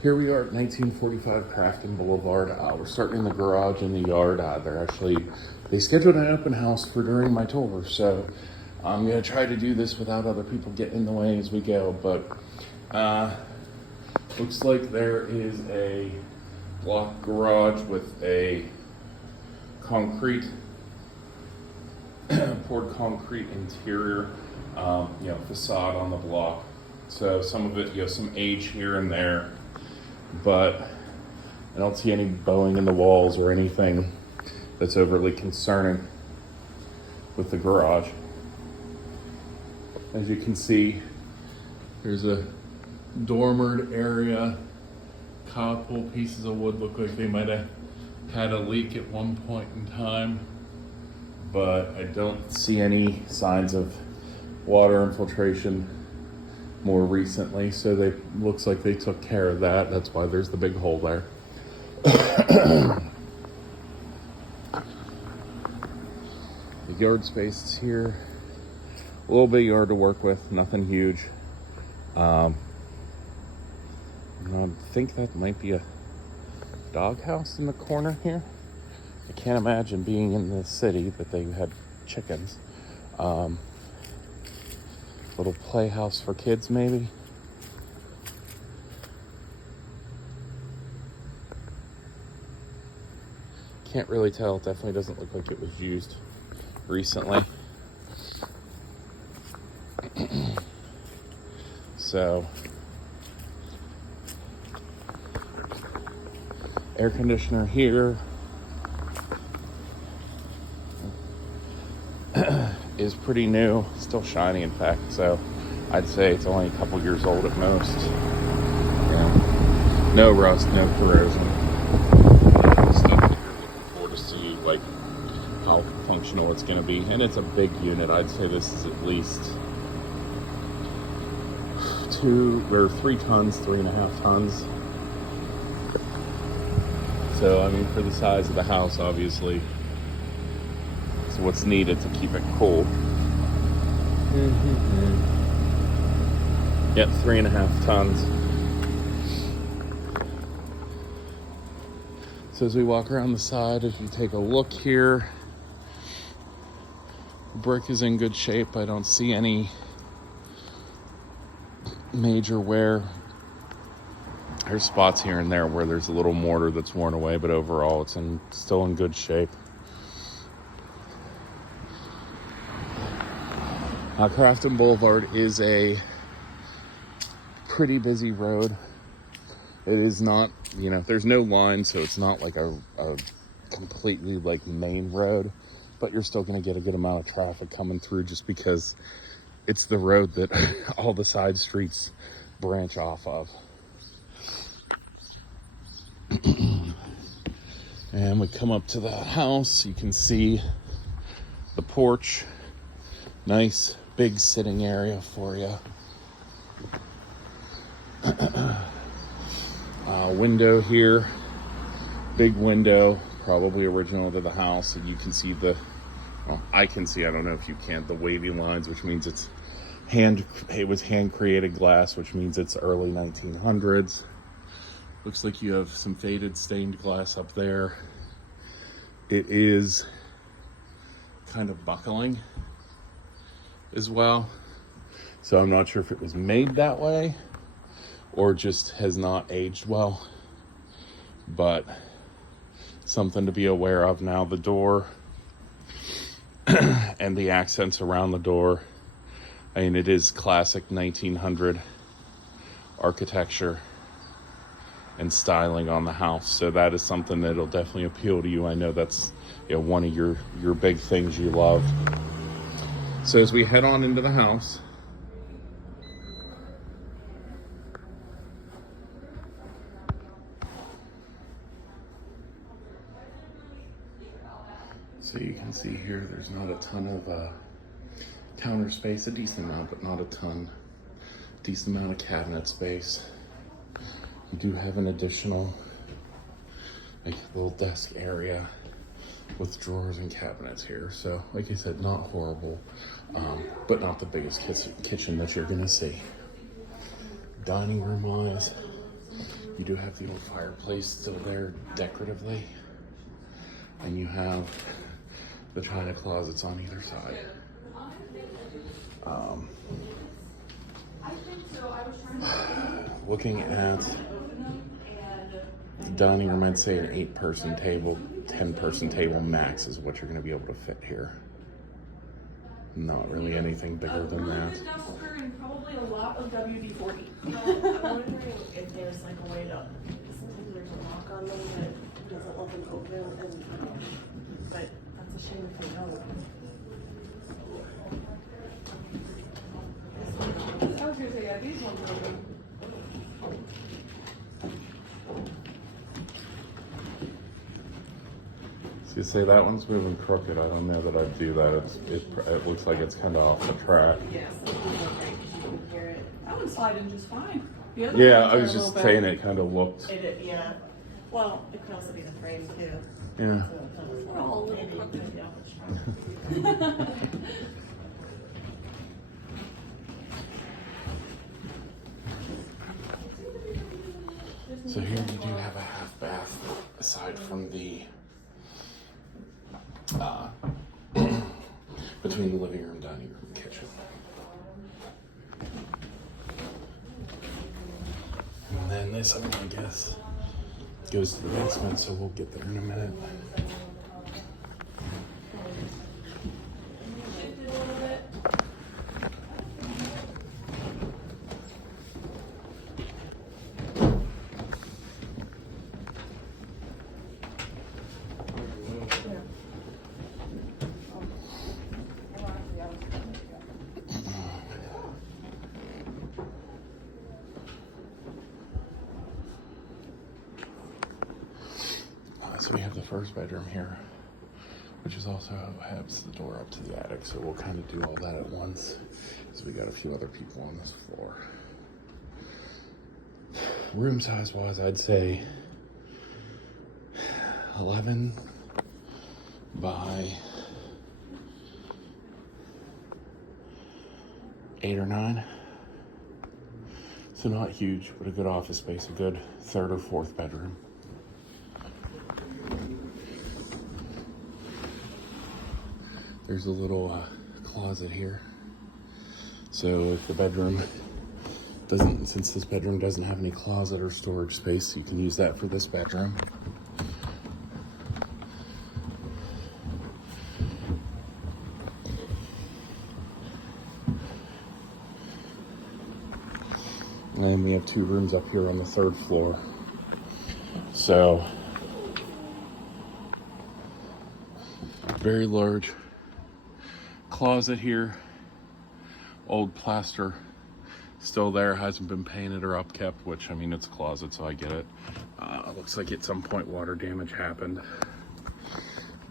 Here we are at 1945 Crafton Blvd. We're starting in the garage in the yard. They scheduled an open house for during my tour, so I'm gonna try to do this without other people getting in the way as we go. But looks like there is a block garage with a concrete, poured concrete interior, facade on the block. So some of it, some age here and there, but I don't see any bowing in the walls or anything that's overly concerning with the garage. As you can see, there's a dormered area. Couple pieces of wood look like they might have had a leak at one point in time, but I don't see any signs of water infiltration more recently, so they looks like they took care of that. That's why there's the big hole there. The yard space is here. A little bit of yard to work with, nothing huge. I think that might be a doghouse in the corner here. I can't imagine being in the city that they had chickens. Little playhouse for kids, maybe. Can't really tell. It definitely doesn't look like it was used recently. So, air conditioner here. Is pretty new, still shiny in fact, so I'd say it's only a couple years old at most. Yeah. No rust, no corrosion. Stuff that you're looking for to see like how functional it's going to be, and it's a big unit. I'd say this is at least 2 or 3 tons, 3.5 tons. So I mean, for the size of the house, obviously what's needed to keep it cool. Yep, 3.5 tons. So as we walk around the side, if you take a look here, the brick is in good shape. I don't see any major wear. There's spots here and there where there's a little mortar that's worn away, but overall it's still in good shape. Crafton Blvd is a pretty busy road. It is not, there's no line, so it's not like a completely like main road, but you're still going to get a good amount of traffic coming through just because it's the road that all the side streets branch off of. And we come up to the house, you can see the porch. Nice big sitting area for you. Window here, big window, probably original to the house. And you can see I can see, I don't know if you can, the wavy lines, which means it was hand created glass, which means it's early 1900s. Looks like you have some faded stained glass up there. It is kind of buckling as well, so I'm not sure if it was made that way or just has not aged well, but something to be aware of. Now the door and the accents around the door, I mean, it is classic 1900 architecture and styling on the house, so that is something that'll definitely appeal to you. I know that's one of your big things you love. So as we head on into the house, so you can see here, there's not a ton of counter space, a decent amount, but not a ton. Decent amount of cabinet space. You do have an additional little desk area with drawers and cabinets here. So like I said, not horrible, but not the biggest kitchen that you're gonna see. Dining room wise, You do have the old fireplace still there decoratively. And you have the china closets on either side. Looking at the dining room, I'd say an 8-person table, 10-person table max is what you're going to be able to fit here. Not really anything bigger than that. And probably a lot of WD-40. I'm wondering if there's like a way to, sometimes there's a lock on them that doesn't let them open, and but that's a shame if you don't. I was gonna say, yeah, these ones are open. So you say that one's moving crooked. I don't know that I'd do that. It looks like it's kind of off the track. Yes, you can hear it. That one's sliding just fine. The other Yeah, ones I are was a just little saying bit- it kind of looked. Yeah. Well, it could also be the frame too. Yeah. We're all a little Maybe crooked. maybe off the track. So here you do have a half bath aside from the between the living room, dining room, and kitchen. And then this, I mean, I guess, goes to the basement, so we'll get there in a minute. So we have the first bedroom here, which is also has the door up to the attic. So we'll kind of do all that at once, because we got a few other people on this floor. Room size wise, I'd say 11 by 8 or 9. So not huge, but a good office space, a good 3rd or 4th bedroom. There's a little closet here. So if the bedroom doesn't, since this bedroom doesn't have any closet or storage space, you can use that for this bedroom. And then we have 2 rooms up here on the 3rd floor. So very large closet here, old plaster still there, hasn't been painted or upkept, which, I mean, it's a closet, so I get it. Looks like at some point water damage happened,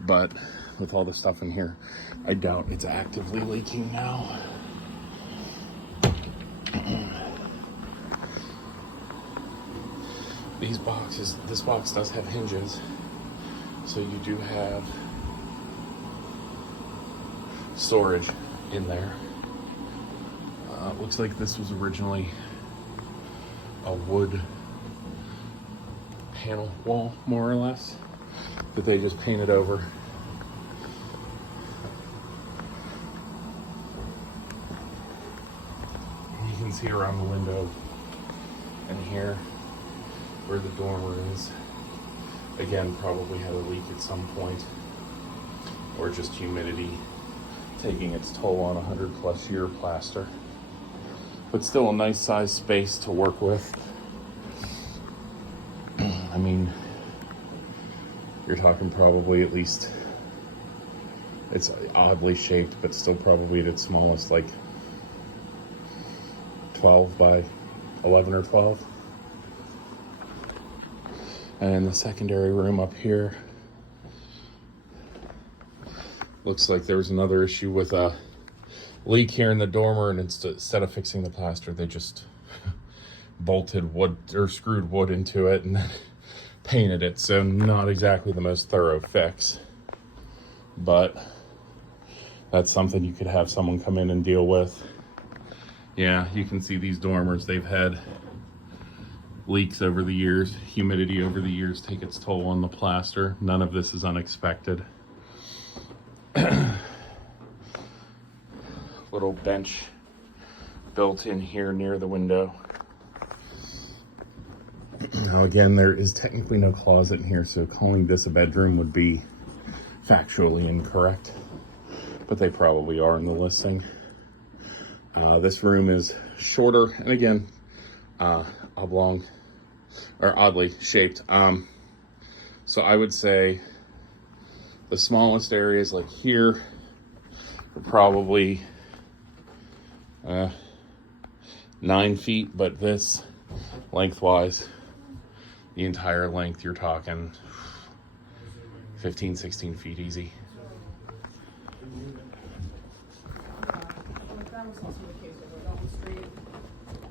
but with all the stuff in here, I doubt it's actively leaking now. These boxes, this box does have hinges, so you do have storage in there. Looks like this was originally a wood panel wall, more or less, that they just painted over. You can see around the window and here where the dormer is. Again, probably had a leak at some point, or just humidity taking its toll on a 100+ year plaster. But still a nice size space to work with. I mean, you're talking probably at least, it's oddly shaped, but still probably at its smallest, like 12 by 11 or 12. And the secondary room up here, looks like there was another issue with a leak here in the dormer, and instead of fixing the plaster, they just bolted wood or screwed wood into it and then painted it. So not exactly the most thorough fix, but that's something you could have someone come in and deal with. Yeah, you can see these dormers, they've had leaks over the years, humidity over the years take its toll on the plaster. None of this is unexpected. Little bench built in here near the window. Now again, there is technically no closet in here, so calling this a bedroom would be factually incorrect, but they probably are in the listing. This room is shorter, and again, oblong or oddly shaped. So I would say the smallest areas like here are probably 9 feet, but this lengthwise, the entire length, you're talking 15, 16 feet easy.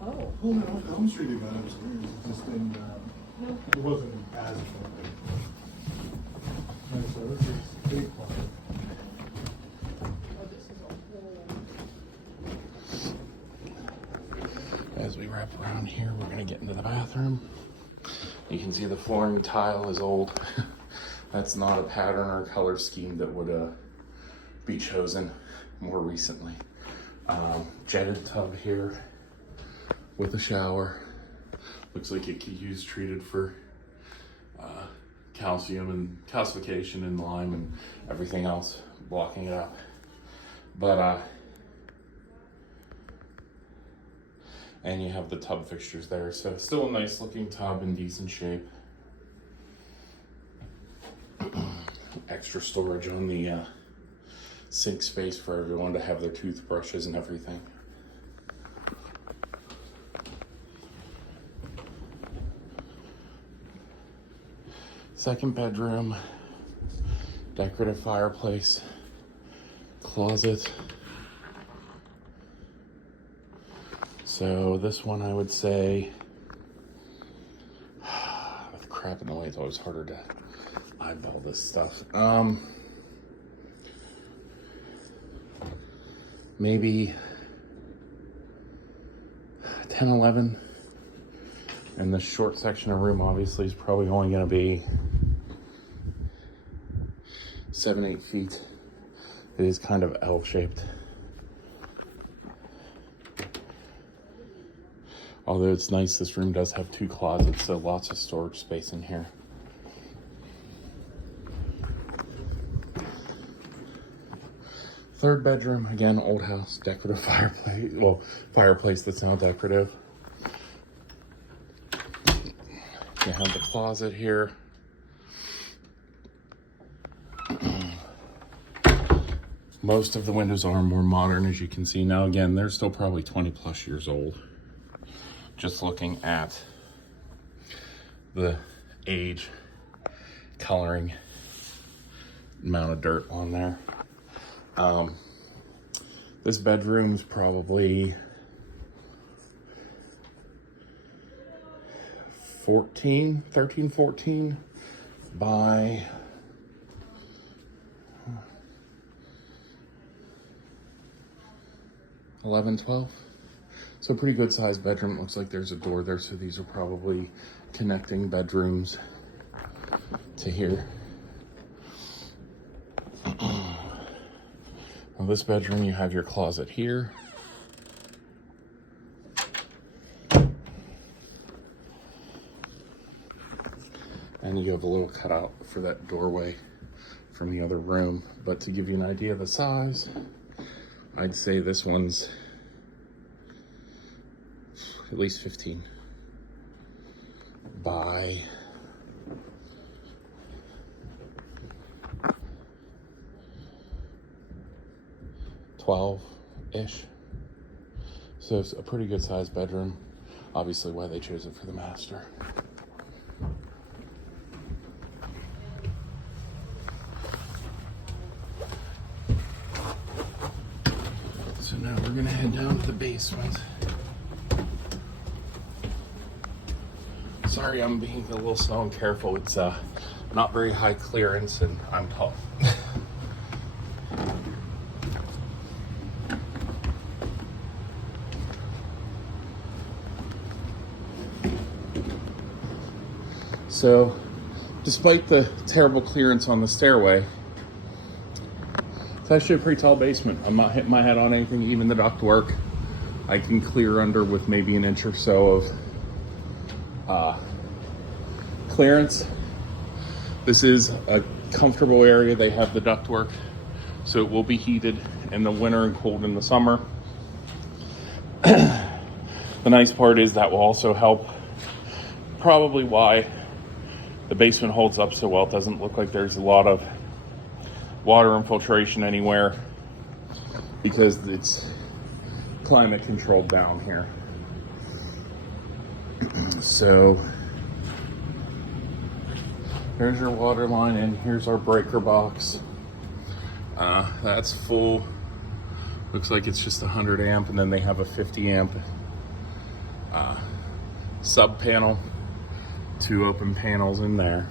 Oh. Oh, no, Elm Street event was weird. It just didn't, it wasn't as fun. And so this is big part. As we wrap around here, we're gonna get into the bathroom. You can see the flooring tile is old. That's not a pattern or color scheme that would be chosen more recently. Jetted tub here with a shower. Looks like it could use treated for calcium and calcification and lime and everything else, blocking it up. But and you have the tub fixtures there, so still a nice looking tub in decent shape. Extra storage on the sink space for everyone to have their toothbrushes and everything. Second bedroom, decorative fireplace, closet. So this one I would say, with crap in the way, it's always harder to eyeball this stuff. Maybe 10, 11. And the short section of room obviously is probably only gonna be 7, 8 feet. It is kind of L-shaped. Although it's nice, this room does have 2 closets, so lots of storage space in here. Third bedroom, again, old house, decorative fireplace. Well, fireplace that's now decorative. You have the closet here. Most of the windows are more modern, as you can see. Now again, they're still probably 20 plus years old. Just looking at the age, coloring, amount of dirt on there. This bedroom's probably 13, 14 by 11, 12. So pretty good sized bedroom. It looks like there's a door there, so these are probably connecting bedrooms to here. Now this bedroom, you have your closet here. And you have a little cutout for that doorway from the other room. But to give you an idea of the size, I'd say this one's at least 15 by 12-ish. So it's a pretty good sized bedroom. Obviously why they chose it for the master. So now we're gonna head down to the basement. Sorry, I'm being a little slow and careful. It's not very high clearance and I'm tall. So, despite the terrible clearance on the stairway, it's actually a pretty tall basement. I'm not hitting my head on anything, even the ductwork. I can clear under with maybe an inch or so of clearance. This is a comfortable area. They have the ductwork, so it will be heated in the winter and cooled in the summer. The nice part is that will also help, probably why the basement holds up so well. It doesn't look like there's a lot of water infiltration anywhere because it's climate controlled down here. So there's your water line, and here's our breaker box. That's full. Looks like it's just 100 amp, and then they have a 50 amp sub panel, 2 open panels in there.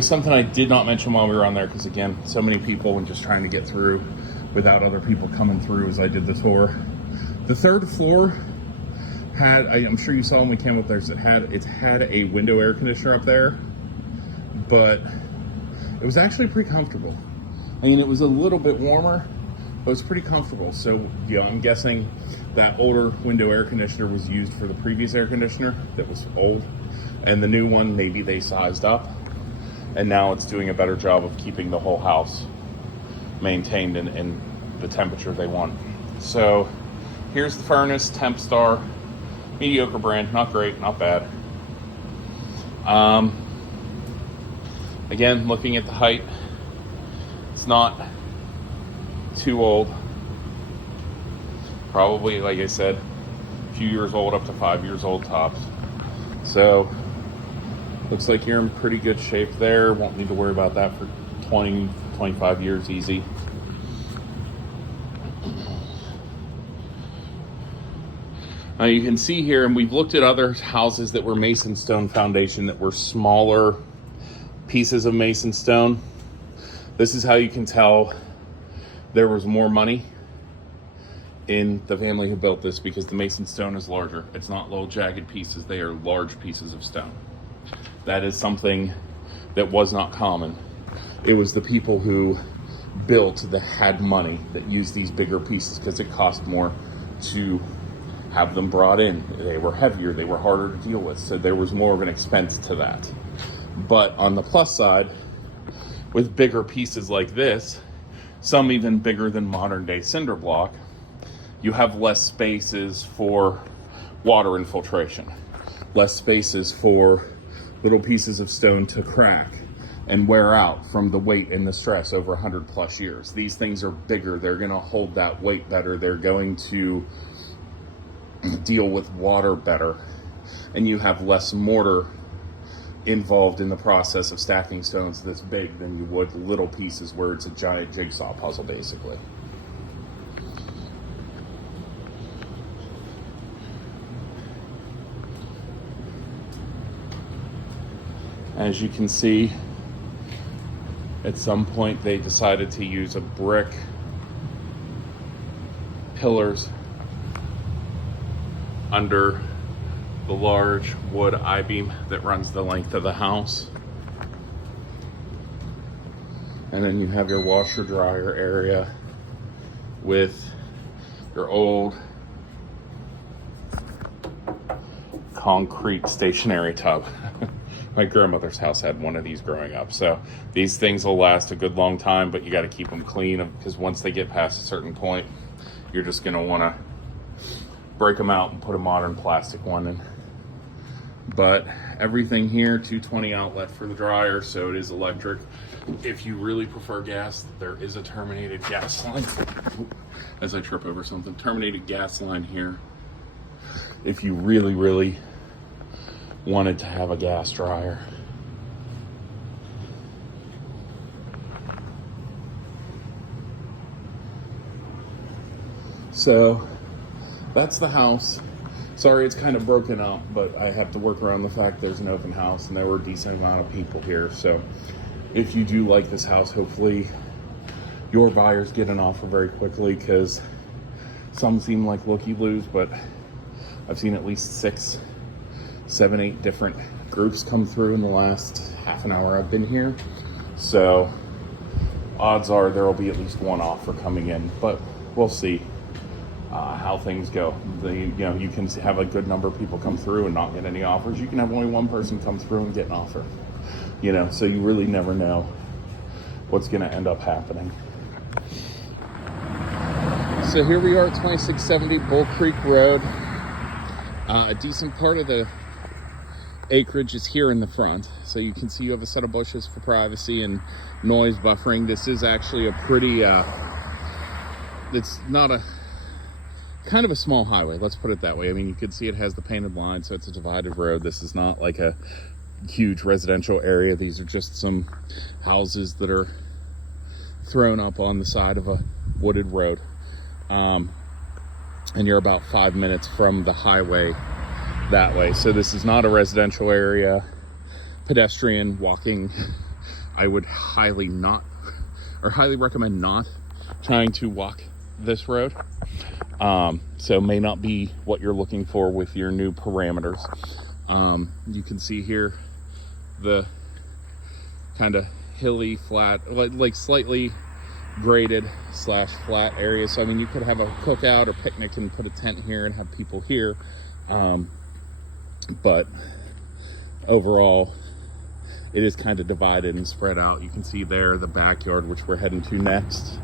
Something I did not mention while we were on there, because again, so many people and just trying to get through without other people coming through as I did the tour. The 3rd floor had, I'm sure you saw when we came up there, it had a window air conditioner up there, but it was actually pretty comfortable. I mean, it was a little bit warmer, but it was pretty comfortable. So yeah, I'm guessing that older window air conditioner was used for the previous air conditioner that was old, and the new one, maybe they sized up, and now it's doing a better job of keeping the whole house maintained in the temperature they want. So here's the furnace, Tempstar, mediocre brand, not great, not bad. Again, looking at the height, it's not too old. Probably, like I said, a few years old, up to 5 years old tops. So looks like you're in pretty good shape there. Won't need to worry about that for 20, 25 years easy. You can see here, and we've looked at other houses that were mason stone foundation that were smaller pieces of mason stone. This is how you can tell there was more money in the family who built this, because the mason stone is larger. It's not little jagged pieces, they are large pieces of stone. That is something that was not common. It was the people who built that had money that used these bigger pieces because it cost more to have them brought in. They were heavier, they were harder to deal with, so there was more of an expense to that. But on the plus side, with bigger pieces like this, some even bigger than modern day cinder block, you have less spaces for water infiltration, less spaces for little pieces of stone to crack and wear out from the weight and the stress over 100 plus years. These things are bigger, they're gonna hold that weight better, they're going to deal with water better, and you have less mortar involved in the process of stacking stones this big than you would little pieces where it's a giant jigsaw puzzle basically. As you can see, at some point they decided to use a brick pillars under the large wood I-beam that runs the length of the house. And then you have your washer dryer area with your old concrete stationary tub. My grandmother's house had one of these growing up. So these things will last a good long time, but you got to keep them clean, because once they get past a certain point, you're just going to want to break them out and put a modern plastic one in. But everything here, 220 outlet for the dryer, so it is electric. If you really prefer gas, there is a terminated gas line. As I trip over something, terminated gas line here. If you really, really wanted to have a gas dryer. So that's the house. Sorry, it's kind of broken up, but I have to work around the fact there's an open house and there were a decent amount of people here. So if you do like this house, hopefully your buyers get an offer very quickly, because Some seem like looky-loos, but I've seen at least 6, 7, 8 different groups come through in the last half an hour I've been here. So odds are there will be at least one offer coming in, but we'll see how things go. You can have a good number of people come through and not get any offers. You can have only one person come through and get an offer. So you really never know what's going to end up happening. So here we are at 2670 Bull Creek Road. A decent part of the acreage is here in the front, so you can see you have a set of bushes for privacy and noise buffering. This is actually a pretty it's not a kind of a small highway, let's put it that way. I mean, you can see it has the painted line, so it's a divided road. This is not like a huge residential area. These are just some houses that are thrown up on the side of a wooded road, and you're about 5 minutes from the highway that way. So this is not a residential area. Pedestrian walking, I would highly recommend not trying to walk this road. So may not be what you're looking for with your new parameters. You can see here the kind of hilly, flat, like slightly graded / flat area. So I mean, you could have a cookout or picnic and put a tent here and have people here. But overall, it is kind of divided and spread out. You can see there the backyard, which we're heading to next.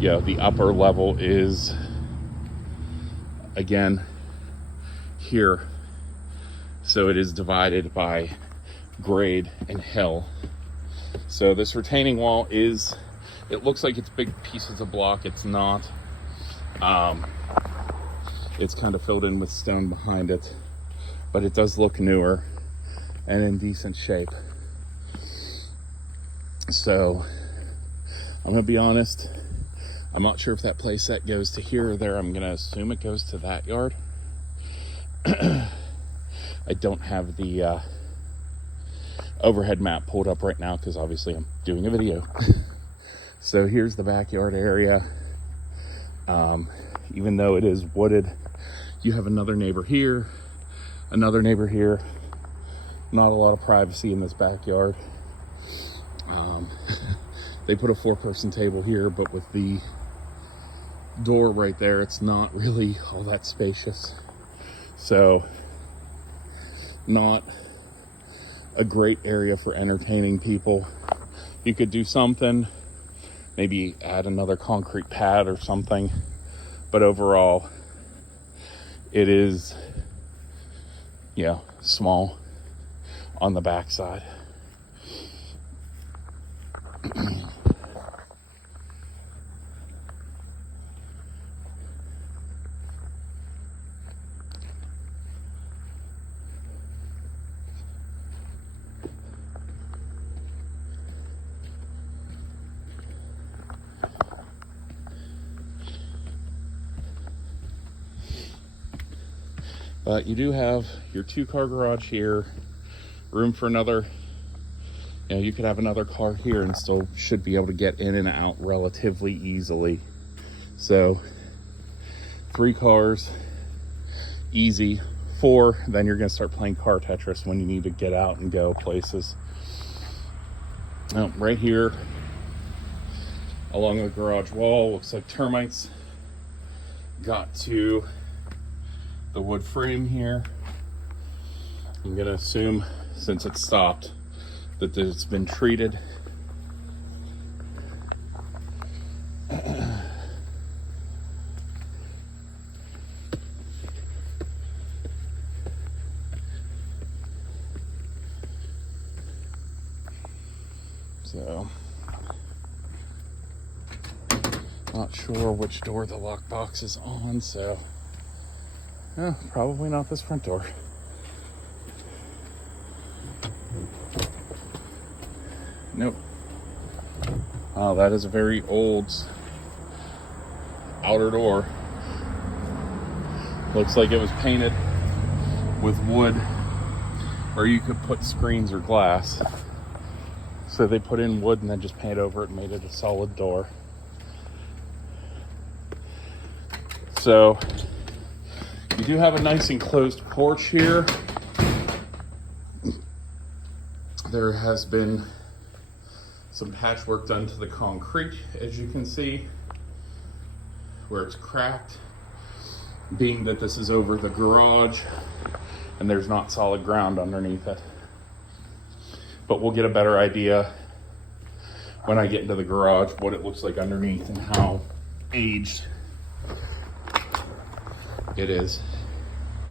The upper level is, again, here. So it is divided by grade and hill. So this retaining wall it looks like it's big pieces of block. It's not. It's kind of filled in with stone behind it, but it does look newer and in decent shape. So I'm gonna be honest, I'm not sure if that play set goes to here or there. I'm gonna assume it goes to that yard. I don't have the overhead map pulled up right now because obviously I'm doing a video. So here's the backyard area. Even though it is wooded, you have another neighbor here, another neighbor here. Not a lot of privacy in this backyard. They put a 4-person table here, but with the door right there, it's not really all that spacious. So not a great area for entertaining people. You could do something, maybe add another concrete pad or something, but overall it is small on the backside. But you do have your 2-car garage here, room for another, you could have another car here and still should be able to get in and out relatively easily. So 3 cars, easy. 4, then you're gonna start playing car Tetris when you need to get out and go places. Now, right here along the garage wall, looks like termites got to the wood frame here. I'm gonna assume, since it stopped, that it's been treated. So, not sure which door the lockbox is on, so probably not this front door. Nope. Oh, that is a very old outer door. Looks like it was painted with wood, or you could put screens or glass. So they put in wood and then just paint over it and made it a solid door. So you do have a nice enclosed porch here. There has been some patchwork done to the concrete, as you can see, where it's cracked, being that this is over the garage and there's not solid ground underneath it. But we'll get a better idea when I get into the garage what it looks like underneath and how aged it is.